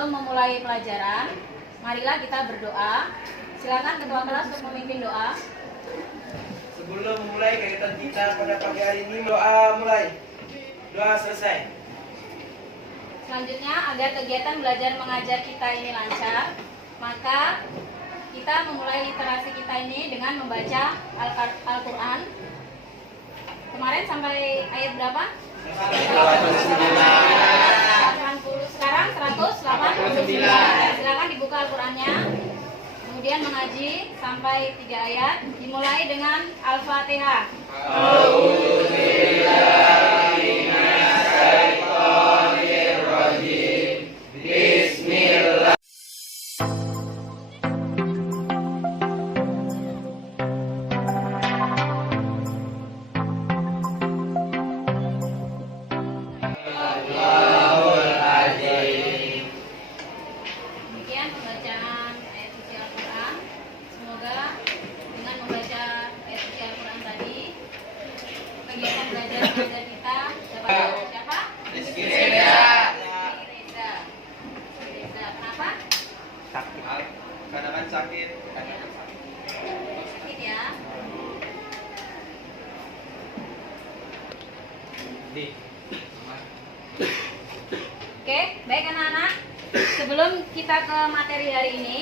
sebelum memulai pelajaran, marilah kita berdoa. Silakan ketua kelas untuk memimpin doa. Sebelum memulai kegiatan kita pada pagi hari ini, doa mulai. Doa selesai. Selanjutnya, agar kegiatan belajar mengajar kita ini lancar, maka kita memulai literasi kita ini dengan membaca Al-Quran. Kemarin sampai ayat berapa? 80. Sekarang 189. Silakan dibuka Al-Qurannya. Kemudian mengaji sampai 3 ayat. Dimulai dengan Al-Fatihah. Bismillah. Demikian pembacaan ayat suci Al-Quran. Semoga dengan membaca ayat suci Al-Quran tadi, kegiatan belajar mengajar kita dapat siapa? Rizky Reza. Kenapa? Sakit. Kadang sakit. Sakit ya. Oke, baik anak-anak. Sebelum kita ke materi hari ini,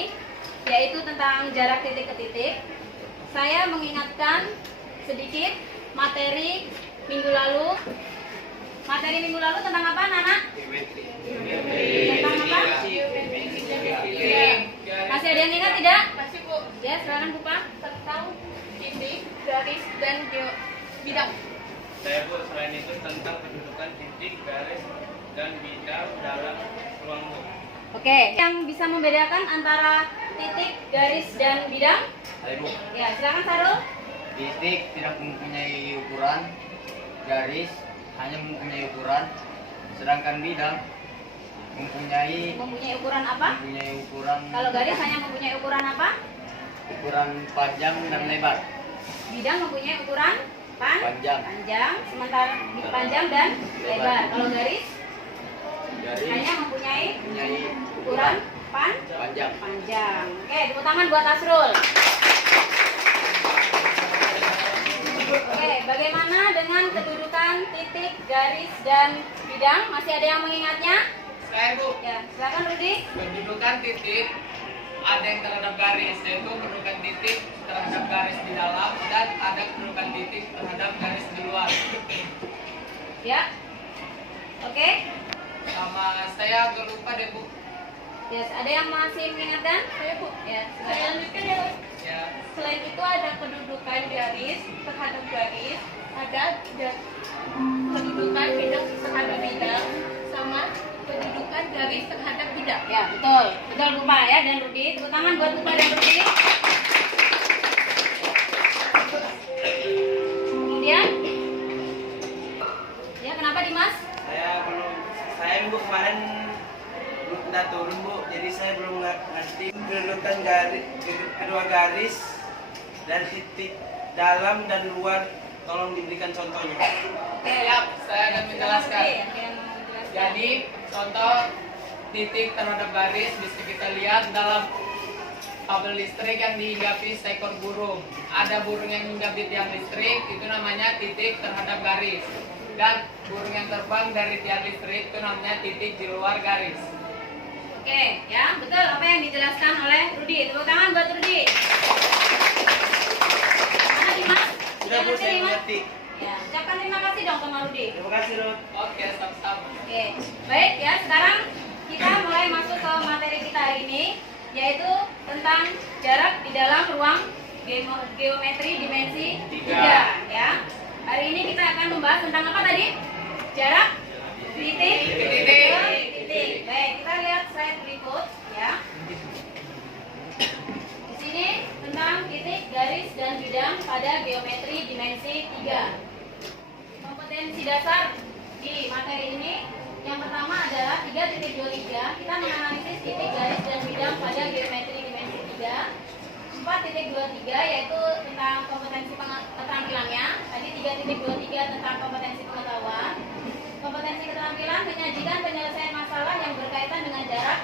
yaitu tentang jarak titik ke titik, saya mengingatkan sedikit materi minggu lalu. Materi minggu lalu tentang apa, anak-anak? Tentang apa? Masih ada yang ingat tidak? Masih Bu, Ya, silakan Bu Pak. tentang titik, garis, dan bidang. Saya Bu, selain itu tentang kedudukan titik, garis, dan bidang dalam ruang Bu. Oke, yang bisa membedakan antara titik, garis, dan bidang? Hai Bu, Ya, silakan Sarul. titik tidak mempunyai ukuran, garis hanya mempunyai ukuran, sedangkan bidang mempunyai Ukuran apa? ukuran Kalau garis hanya mempunyai ukuran apa? ukuran panjang dan lebar. Bidang mempunyai ukuran Panjang. sementara panjang dan lebar. Kalau garis Garis hanya mempunyai mempunyai ukuran panjang. panjang. Oke, tepuk tangan buat Asrul. Oke, bagaimana dengan kedudukan titik, garis, dan bidang? Masih ada yang mengingatnya? Saya Bu, Ya, silakan Rudi. kedudukan titik ada yang terhadap garis, yaitu kedudukan titik terhadap garis di dalam dan ada kedudukan titik terhadap garis di luar. Ya. Oke. Sama saya agak lupa deh Bu. Yes, ada yang masih mengingatkan? Saya Bu, Ya, saya silakan. lanjutkan ya. Ya, Selain itu ada kedudukan garis terhadap garis, ada kedudukan bidang terhadap bidang, sama kedudukan garis terhadap bidang. Ya, betul. Betul Bupa ya dan Rudi. Tepuk tangan buat Bupa dan Rudi. Kemudian ya, kenapa Dimas? Saya minggu kemarin udah turun Bu, jadi saya belum ngerti kedudukan kedua garis dan titik dalam dan luar. Tolong diberikan contohnya. Oke. siap, saya akan menjelaskan. Rudi, yang mau menjelaskan. Jadi, contoh titik terhadap garis bisa kita lihat dalam kabel listrik yang dihinggapi seekor burung. Ada burung yang hinggap di tiang listrik, itu namanya titik terhadap garis. Dan burung yang terbang dari tiang listrik itu namanya titik di luar garis. Oke, ya, betul apa yang dijelaskan oleh Rudi. Tepuk tangan buat Rudi. Mana Dimas? Sudah Bu, saya Dimas? mengerti. Ya, ucapkan terima kasih dong sama Rudi. Terima kasih Ruth. Oke, sama-sama. Oke, baik ya. Sekarang kita mulai masuk ke materi kita hari ini, yaitu tentang jarak di dalam ruang geometri dimensi 3 ya. Hari ini kita akan membahas tentang apa tadi? Jarak titik ke titik. Baik, kita lihat slide berikut ya. Di sini tentang titik, garis, dan bidang pada geometri dimensi 3. Kompetensi dasar di materi ini yang pertama adalah 3.23. Kita menganalisis titik, garis, dan bidang pada geometri dimensi 3. 4.23 yaitu tentang kompetensi keterampilannya. Tadi 3.23 tentang kompetensi pengetahuan. Kompetensi keterampilan menyajikan penyelesaian masalah yang berkaitan dengan jarak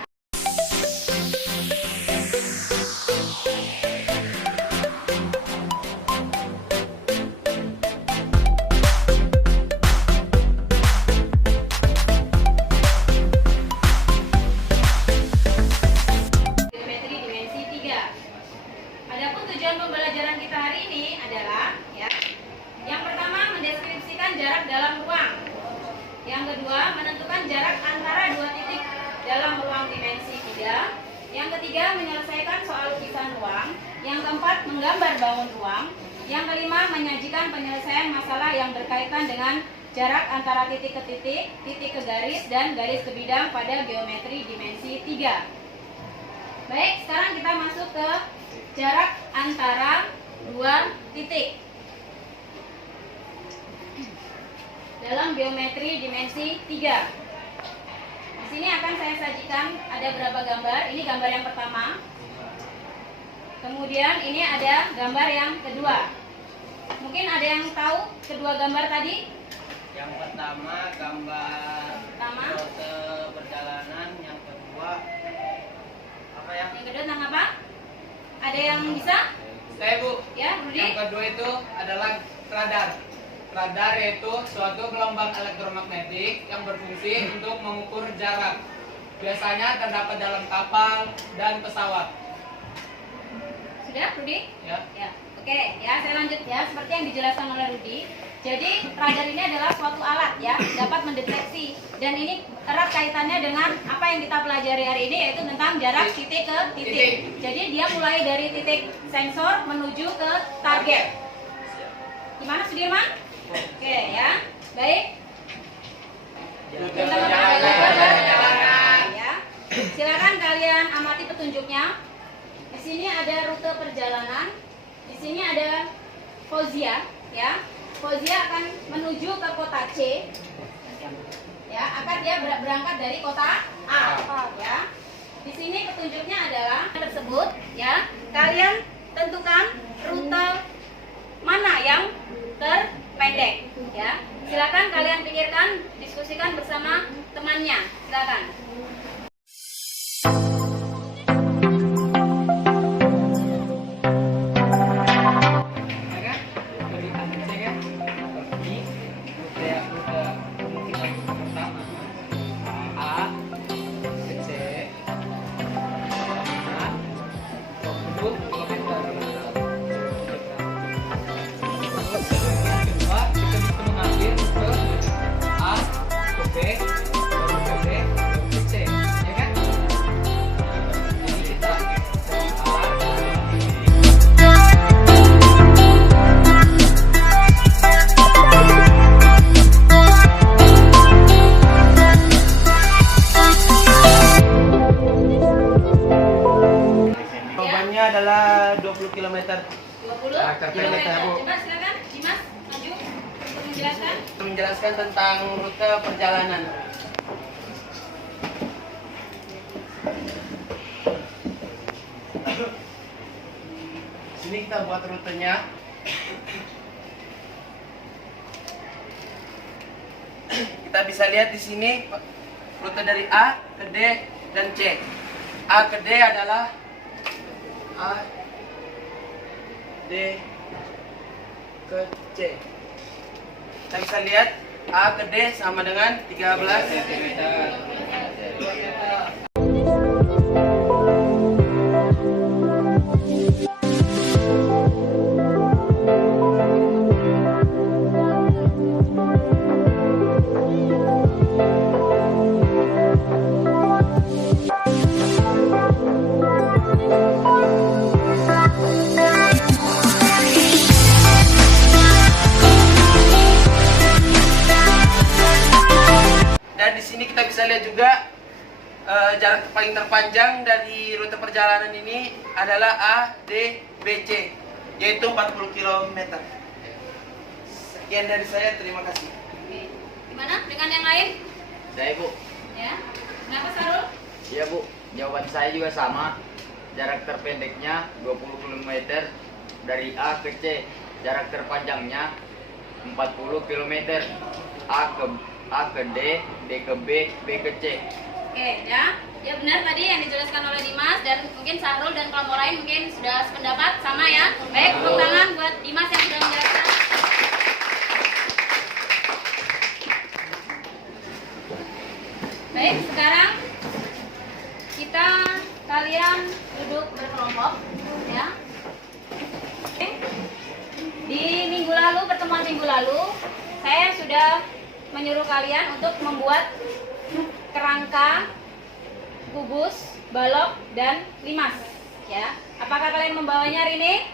tujuan pembelajaran kita hari ini adalah ya. Yang pertama mendeskripsikan jarak dalam ruang. Yang kedua menentukan jarak antara dua titik dalam ruang dimensi 3. Yang ketiga menyelesaikan soal lukisan ruang. Yang keempat menggambar bangun ruang. Yang kelima menyajikan penyelesaian masalah yang berkaitan dengan jarak antara titik ke titik, titik ke garis, dan garis ke bidang pada geometri dimensi 3. Baik, sekarang kita masuk ke jarak antara dua titik dalam geometri dimensi 3. Di sini akan saya sajikan ada berapa gambar. Ini gambar yang pertama. Kemudian ini ada gambar yang kedua. Mungkin ada yang tahu kedua gambar tadi? Yang pertama gambar rute perjalanan, yang kedua apa ya? Yang kedua tentang apa? Ada yang bisa? Saya Bu. Ya, Rudi. Yang kedua itu adalah radar. Radar yaitu suatu gelombang elektromagnetik yang berfungsi untuk mengukur jarak. Biasanya terdapat dalam kapal dan pesawat. Sudah, Rudi? Ya. Ya. Oke, ya saya lanjut ya. Seperti yang dijelaskan oleh Rudi. Jadi radar ini adalah suatu alat ya, dapat mendeteksi. Dan ini erat kaitannya dengan apa yang kita pelajari hari ini, yaitu tentang jarak titik ke titik. Jadi dia mulai dari titik sensor menuju ke target. Gimana Sudirman? Oke ya, baik. Ya. Silakan kalian amati petunjuknya. Di sini ada rute perjalanan. Di sini ada Fauzia, ya. Fauzia akan menuju ke kota C. Ya, akan dia berangkat dari kota A, ya. Di sini petunjuknya adalah tersebut, ya. Kalian tentukan rute mana yang terpendek, ya. Silakan kalian pikirkan, diskusikan bersama temannya. Silakan. Jawabannya adalah 20 km. 20 terpendek, Bu. Coba silakan Dimas maju untuk menjelaskan. Menjelaskan tentang rute perjalanan. Sini kita buat rutenya. Kita bisa lihat di sini rute dari A ke D dan C. A ke D adalah A, D ke C. Kita bisa lihat A ke D sama dengan 13 cm. Dan di sini kita bisa lihat juga jarak paling terpanjang dari rute perjalanan ini adalah A, D, B, C, yaitu 40 km. Sekian dari saya, terima kasih. Oke. Gimana dengan yang lain? Saya Bu. Ya. Kenapa Sarul? Iya Bu. Jawaban saya juga sama. Jarak terpendeknya 20 km dari A ke C. Jarak terpanjangnya 40 km. A ke D, D ke B, B ke C. Oke, ya. Ya benar tadi yang dijelaskan oleh Dimas dan mungkin Sarul dan kelompok lain mungkin sudah sependapat sama ya. Baik, tepuk tangan buat Dimas yang sudah menjelaskan. Baik, sekarang kalian duduk berkelompok ya. minggu lalu saya sudah menyuruh kalian untuk membuat kerangka, kubus, balok, dan limas. Ya, apakah kalian membawanya hari ini?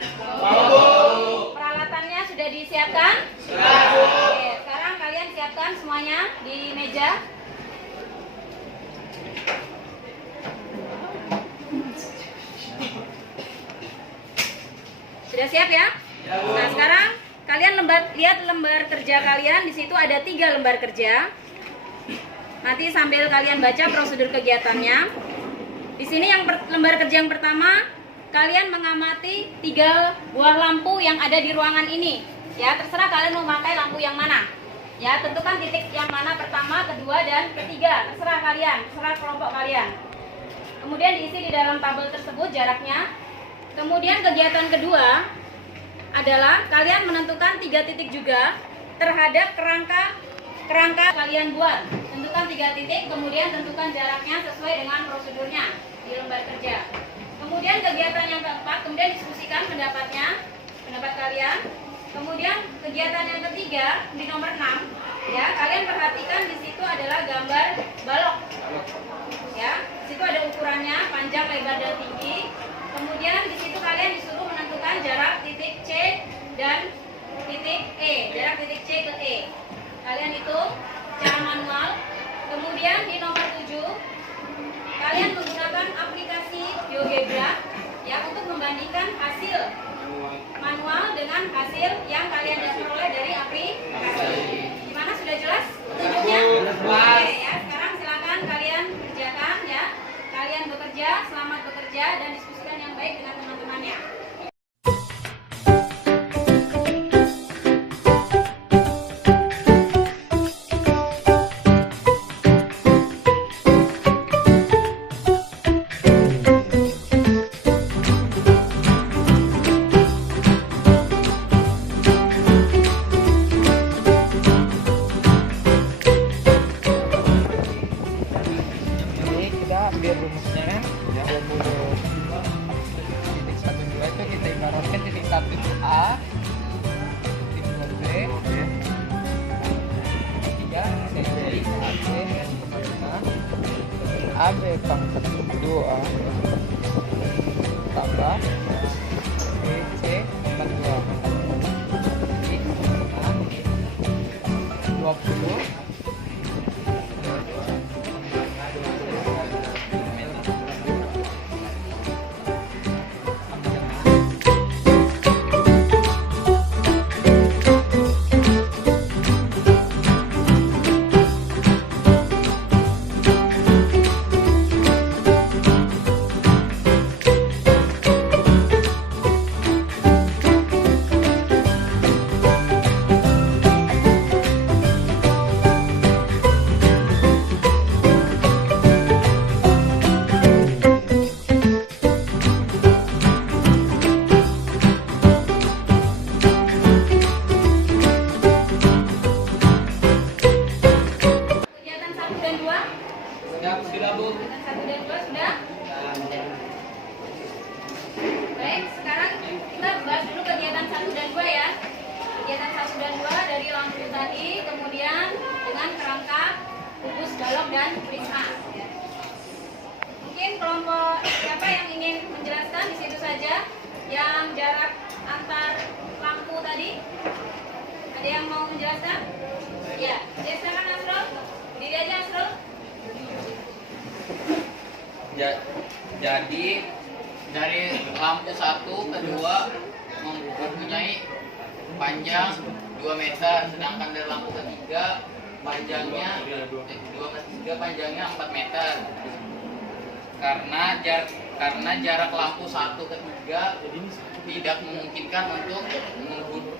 Peralatannya sudah disiapkan? Oke, sekarang kalian siapkan semuanya di meja. Sudah siap ya? Nah, sekarang kalian lihat lembar kerja kalian. Di situ ada 3 lembar kerja. Nanti sambil kalian baca prosedur kegiatannya. Di sini lembar kerja yang pertama, kalian mengamati 3 buah lampu yang ada di ruangan ini. Ya, terserah kalian mau pakai lampu yang mana. Ya, tentukan titik yang mana pertama, kedua, dan ketiga. Terserah kalian, terserah kelompok kalian. Kemudian diisi di dalam tabel tersebut jaraknya. Kemudian kegiatan kedua adalah kalian menentukan 3 titik juga terhadap kerangka kalian buat. Tentukan 3 titik, kemudian tentukan jaraknya sesuai dengan prosedurnya di lembar kerja. Kemudian kegiatan yang keempat, kemudian diskusikan pendapat kalian. Kemudian kegiatan yang ketiga di nomor 6, ya, kalian perhatikan di situ adalah gambar balok. Ya, di situ ada ukurannya, panjang, lebar, dan tinggi. Kemudian di situ kalian disuruh menentukan jarak titik C dan titik E, jarak titik C ke E. Kalian hitung secara manual. Kemudian di nomor 7, kalian menggunakan aplikasi GeoGebra ya untuk membandingkan hasil manual dengan hasil yang kalian peroleh dari aplikasi. Gimana, sudah jelas petunjuknya? Oke ya, sekarang silakan kalian kerjakan ya. Kalian bekerja, selamat bekerja dan diskusikan yang baik dengan teman-temannya. Jadi kita ambil rumusnya kan, titik 1, 2 itu kita ibaratkan titik 1 itu A, titik 2 B, titik 3 C, A, B pangkat 2A tambah B, C pangkat 2 20. Kegiatan 1 dan 2? Sudah Bu. Kegiatan 1 dan 2 sudah? Baik, sekarang kita bahas dulu kegiatan 1 dan 2 ya. Kegiatan 1 dan 2 dari lampu tadi, kemudian dengan kerangka, kubus, balok, dan prisma. Mungkin kelompok siapa yang ingin menjelaskan di situ saja yang jarak antar lampu tadi? Ada yang mau menjelaskan? Ya, silakan Asrul. Berdiri aja Asrul. Jadi dari lampu 1 ke 2 mempunyai panjang 2 meter, sedangkan dari lampu ketiga panjangnya 4 meter. Karena jarak lampu 1 ke 3 tidak memungkinkan untuk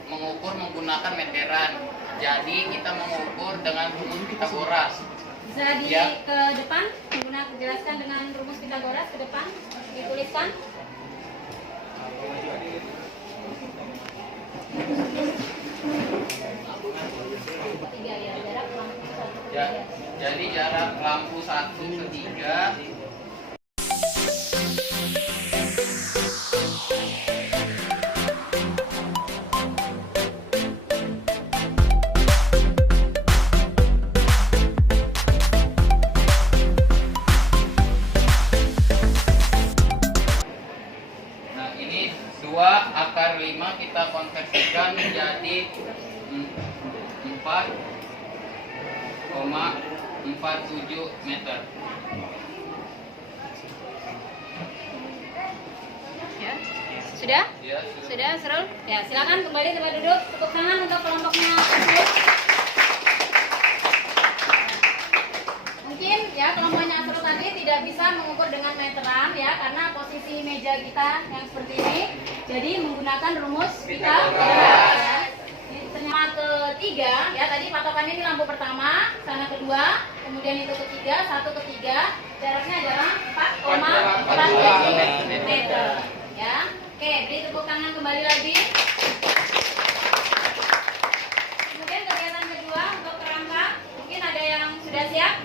mengukur menggunakan meteran. Jadi kita mengukur dengan rumus Pitagoras. Bisa ke depan, jelaskan dengan rumus Pitagoras ke depan, dituliskan. Tiga ya, jarak lampu 1 ke 3. Jadi jarak lampu 1 ke 3 akar 5 kita konversikan jadi 4,47 meter. Ya. Sudah? Ya, Sudah, Serul? Ya, silakan kembali tempat duduk. Tepuk tangan untuk kelompoknya tersebut. Mungkin ya kelompoknya Asrul tadi tidak bisa mengukur dengan meteran ya karena posisi meja kita yang seperti ini. Jadi menggunakan rumus Pythagoras. Ya. Ternyata ketiga ya tadi patokannya ini lampu pertama, sana kedua, kemudian itu ketiga, satu ketiga, jaraknya adalah 4,47 meter. Ya. Oke, beri tepuk tangan kembali lagi. Kemudian kegiatan kedua untuk kerangka, mungkin ada yang sudah siap?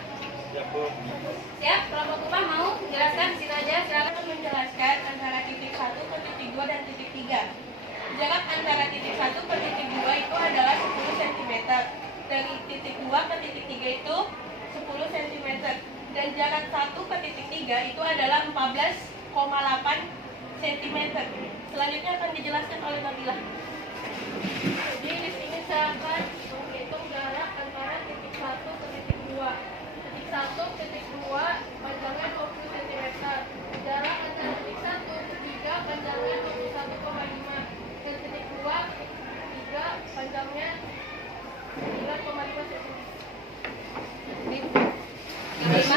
Siap? Kelompok upah mau menjelaskan di situ aja, silakan. Menjelaskan antara titik 1 ke titik 2 dan titik 3. Jarak antara titik 1 ke titik 2 itu adalah 10 cm. Dari titik 2 ke titik 3 itu 10 cm. Dan jarak 1 ke titik 3 itu adalah 14,8 cm. Selanjutnya akan dijelaskan oleh Nabila. Jadi di sini saya akan menghitung jarak antara titik 1 ke titik 2. Titik 1 ke titik 2 panjangnya 20 cm. Jarak antara titik 1 ke 3 panjangnya 21,5. Dan titik 2 ke titik 3 panjangnya 9,5 cm. Mas,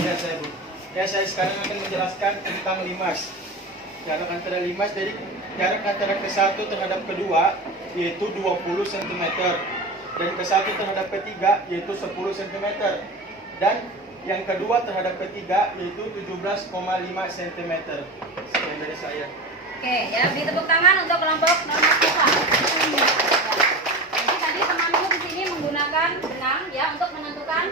Ya saya Bu. Ya saya sekarang akan menjelaskan tentang limas. Jarak antara limas dari jarak antara ke satu terhadap kedua yaitu 20 cm dan ke satu terhadap ketiga yaitu 10 cm dan yang kedua terhadap ketiga yaitu 17,5 cm. Sekian dari saya. oke ya, beri tepuk tangan untuk kelompok nomor 4. Jadi tadi temanku di sini menggunakan benang ya untuk menentukan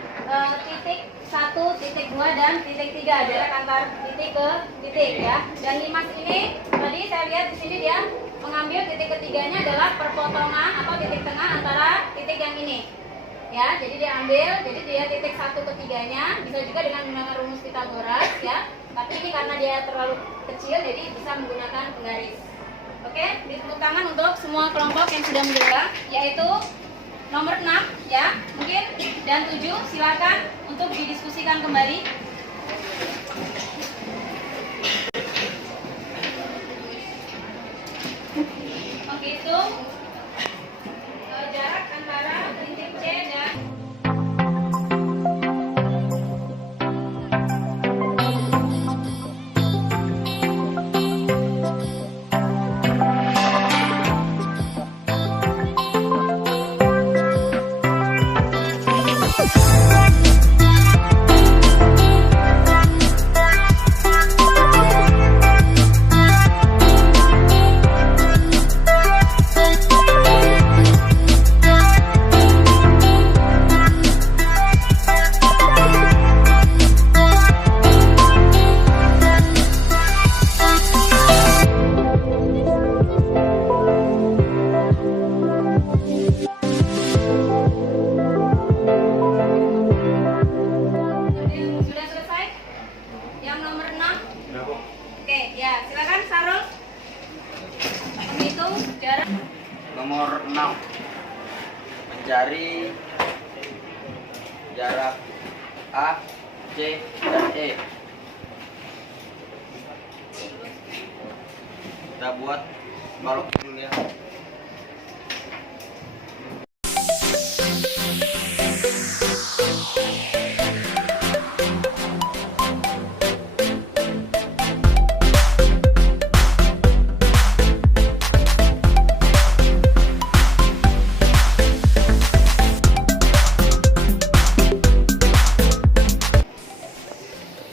titik 1, titik 2 dan titik 3 jarak antar titik ke titik ya. Dan limas ini tadi saya lihat di sini dia mengambil titik ketiganya adalah perpotongan atau titik tengah antara titik yang ini. Ya, jadi dia ambil, jadi dia titik 1 ketiganya bisa juga dengan menggunakan rumus Pythagoras ya. Tapi ini karena dia terlalu kecil jadi bisa menggunakan penggaris. Oke, beri tepuk tangan untuk semua kelompok yang sudah menjelaskan yaitu nomor 6 ya, mungkin dan 7 silakan untuk didiskusikan kembali. Menghitung jarak antara titik C dan sudah selesai? Yang nomor 6? Oke, ya silakan Sarul. Menghitung jarak. Nomor 6. Mencari jarak A, C, dan E. Kita buat balok dulu ya.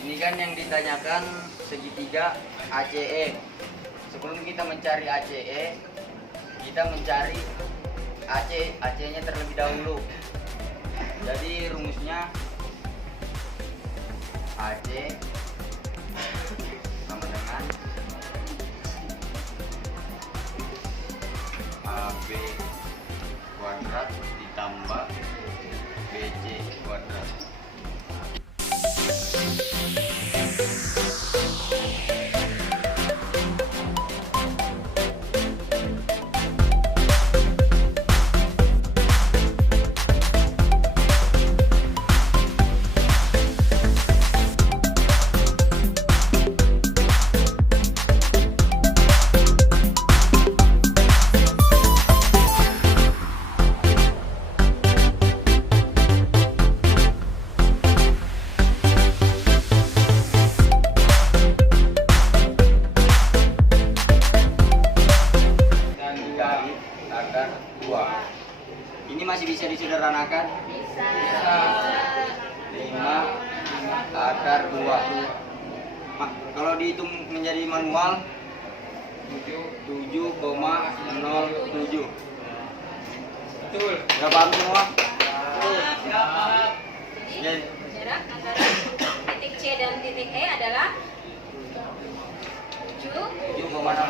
Ini kan yang ditanyakan segitiga ACE. Sebelum kita mencari ACE, kita mencari AC-nya terlebih dahulu. Jadi rumusnya AC sama dengan AB kuadrat ditambah BC kuadrat. 2. Ini masih bisa disederhanakan. Bisa. 5 akar 2. Kalau dihitung menjadi manual 7,07. Betul. Udah paham semua? Siap. Jadi jarak antara titik C dan titik E adalah 7,07 Meter.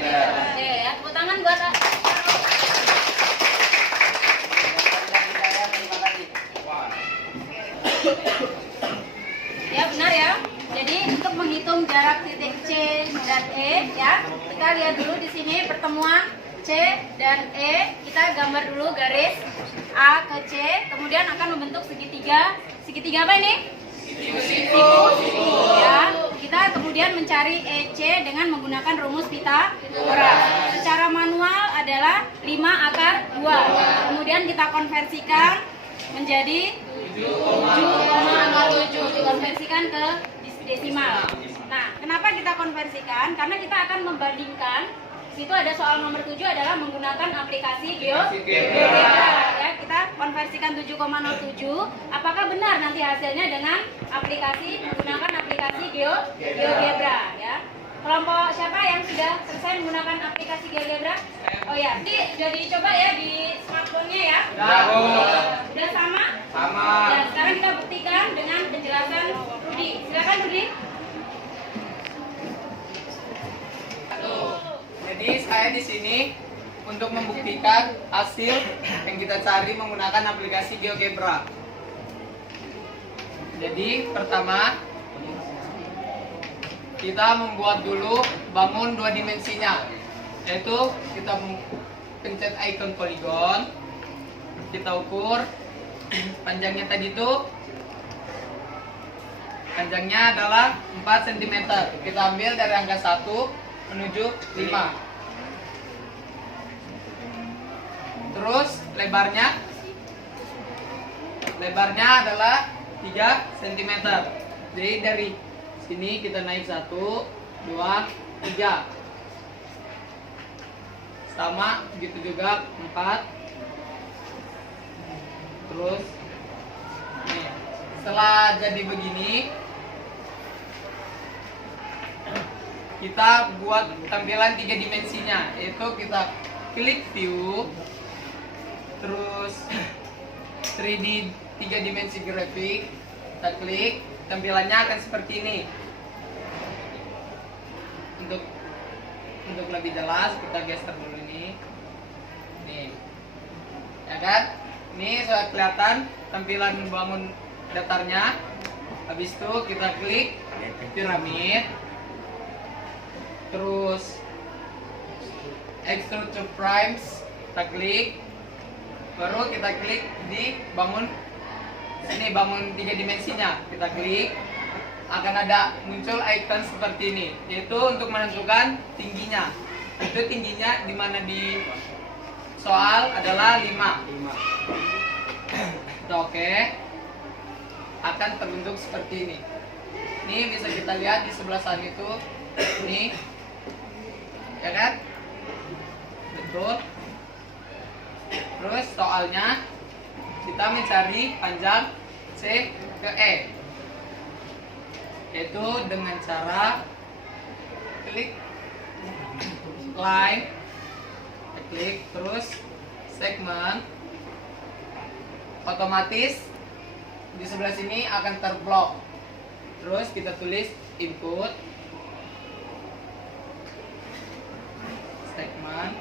Oke ya, tepuk tangan buat ya, benar ya. Jadi untuk menghitung jarak titik C dan E ya, kita lihat dulu di sini pertemuan C dan E. Kita gambar dulu garis A ke C, kemudian akan membentuk segitiga. Segitiga apa ini? Siku. Ya, kita kemudian mencari EC dengan menggunakan rumus Pythagoras. Secara manual adalah 5 akar 2. Kemudian kita konversikan menjadi 7,07, dikonversikan ke desimal. Nah, kenapa kita konversikan? Karena kita akan membandingkan. Di situ ada soal nomor 7 adalah menggunakan aplikasi GeoGebra. Ya, kita konversikan 7,07. Apakah benar nanti hasilnya dengan menggunakan aplikasi GeoGebra ya? Kelompok siapa yang sudah selesai menggunakan aplikasi GeoGebra? Oh ya, nanti sudah dicoba ya di smartphone-nya ya. Sudah sama? Sama. Ya, sekarang kita buktikan dengan penjelasan Rudi. Silakan Rudi. Jadi saya di sini untuk membuktikan hasil yang kita cari menggunakan aplikasi GeoGebra. Jadi pertama kita membuat dulu bangun 2 dimensinya, yaitu kita pencet icon poligon, kita ukur panjangnya tadi itu, panjangnya adalah 4 cm. Kita ambil dari angka 1 menuju 5. Terus lebarnya adalah 3 cm. Jadi dari sini kita naik 1, 2, 3. Sama gitu juga 4. Terus nih, setelah jadi begini kita buat tampilan 3 dimensinya, yaitu kita klik view, terus 3D 3 dimensi grafik, kita klik, tampilannya akan seperti ini. Untuk lebih jelas kita geser dulu ini, nih, ya kan? Ini sudah kelihatan tampilan bangun datarnya. Habis itu kita klik piramid, terus extrude to primes, kita klik, baru kita klik di bangun sini, bangun 3 dimensinya, kita klik, akan ada muncul icon seperti ini, yaitu untuk menentukan tingginya. Itu tingginya dimana di soal adalah 5. Oke, akan terbentuk seperti ini. Ini bisa kita lihat di sebelah sana itu, ini, ya kan? Betul. Terus soalnya kita mencari panjang C ke E, yaitu dengan cara klik line, klik terus segmen, otomatis di sebelah sini akan terblok. Terus kita tulis input segmen,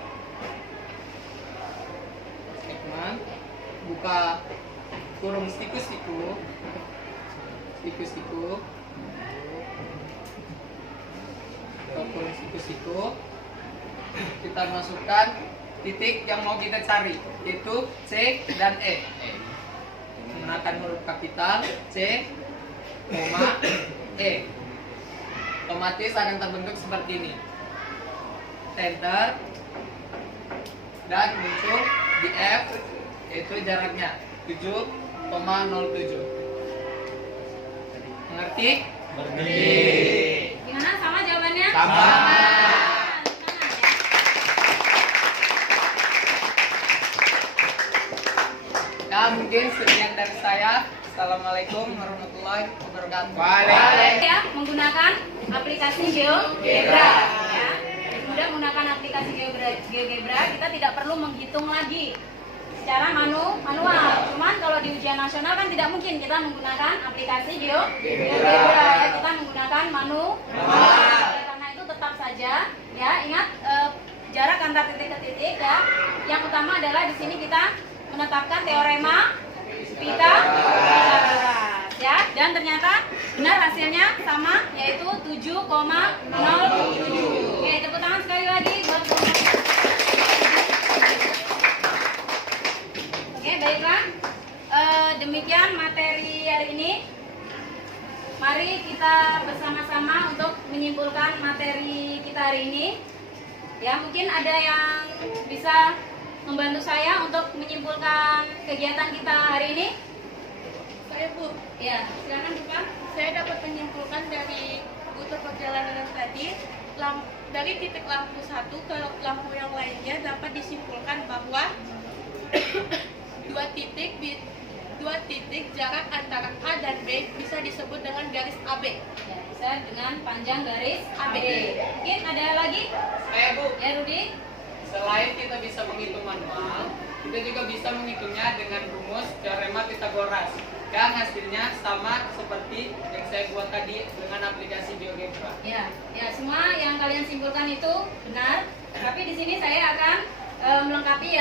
buka kurung siku-siku, kurung siku-siku, kita masukkan titik yang mau kita cari, yaitu C dan E. Menggunakan huruf kapital C, E. Otomatis akan terbentuk seperti ini. Enter, dan muncul di F, yaitu jaraknya 7,07. Mengerti? Gimana? Sama jawabannya? Sama. Tangan ya. mungkin sekian dari saya. Assalamualaikum warahmatullahi wabarakatuh. Ya, menggunakan aplikasi GeoGebra. Ya. Mudah menggunakan aplikasi GeoGebra, kita tidak perlu menghitung lagi secara manual. Cuman kalau di ujian nasional kan tidak mungkin kita menggunakan aplikasi GeoGebra. Ya, kita menggunakan manual. Karena itu tetap saja ya ingat jarak antar titik ke titik ya. Yang utama adalah di sini kita menetapkan teorema Pythagoras ya, dan ternyata benar hasilnya sama, yaitu 7,07. Oke, tepuk tangan sekali lagi buat Oke, baiklah. Demikian materi hari ini. Mari kita bersama-sama untuk menyimpulkan materi kita hari ini. Ya, mungkin ada yang bisa membantu saya untuk menyimpulkan kegiatan kita hari ini. Saya Bu, Ya, silakan Bu Pak. saya dapat menyimpulkan dari rute perjalanan tadi, dari titik lampu 1 ke lampu yang lainnya dapat disimpulkan bahwa dua titik jarak antara A dan B bisa disebut dengan garis AB. Ya, bisa dengan panjang garis AB. Mungkin ada lagi? Saya Bu, Ya, Rudi. selain kita bisa menghitung manual, kita juga bisa menghitungnya dengan rumus teorema Pythagoras yang hasilnya sama seperti yang saya buat tadi dengan aplikasi GeoGebra. Ya, ya semua yang kalian simpulkan itu benar. Tapi di sini saya akan melengkapi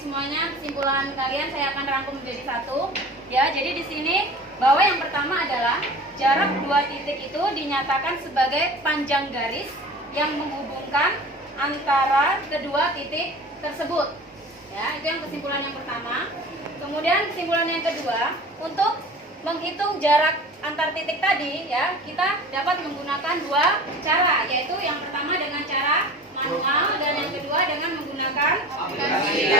semuanya kesimpulan kalian. Saya akan rangkum menjadi satu. Ya, jadi di sini bahwa yang pertama adalah jarak dua titik itu dinyatakan sebagai panjang garis yang menghubungkan antara kedua titik tersebut. Ya, itu yang kesimpulan yang pertama. Kemudian kesimpulan yang kedua, untuk menghitung jarak antar titik tadi ya, kita dapat menggunakan dua cara, yaitu yang pertama dengan cara manual dan yang kedua dengan menggunakan aplikasi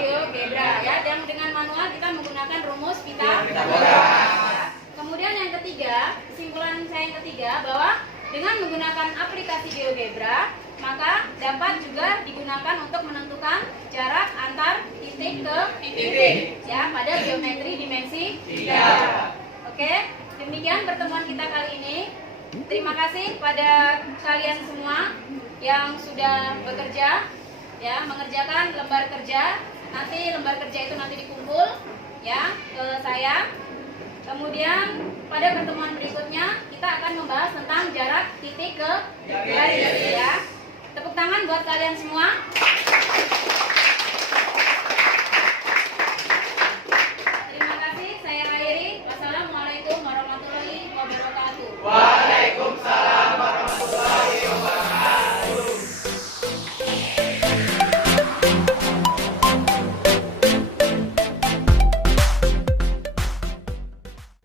GeoGebra ya. Dan dengan manual kita menggunakan rumus Pythagoras. Kemudian yang ketiga, kesimpulan saya yang ketiga bahwa dengan menggunakan aplikasi GeoGebra maka dapat juga digunakan untuk menentukan jarak antar titik ke titik ya pada geometri dimensi 3. Oke, demikian pertemuan kita kali ini. Terima kasih pada kalian semua yang sudah bekerja ya, mengerjakan lembar kerja. Nanti lembar kerja itu nanti dikumpul ya ke saya. Kemudian pada pertemuan berikutnya kita akan membahas tentang jarak titik ke garis ya. Tepuk tangan buat kalian semua.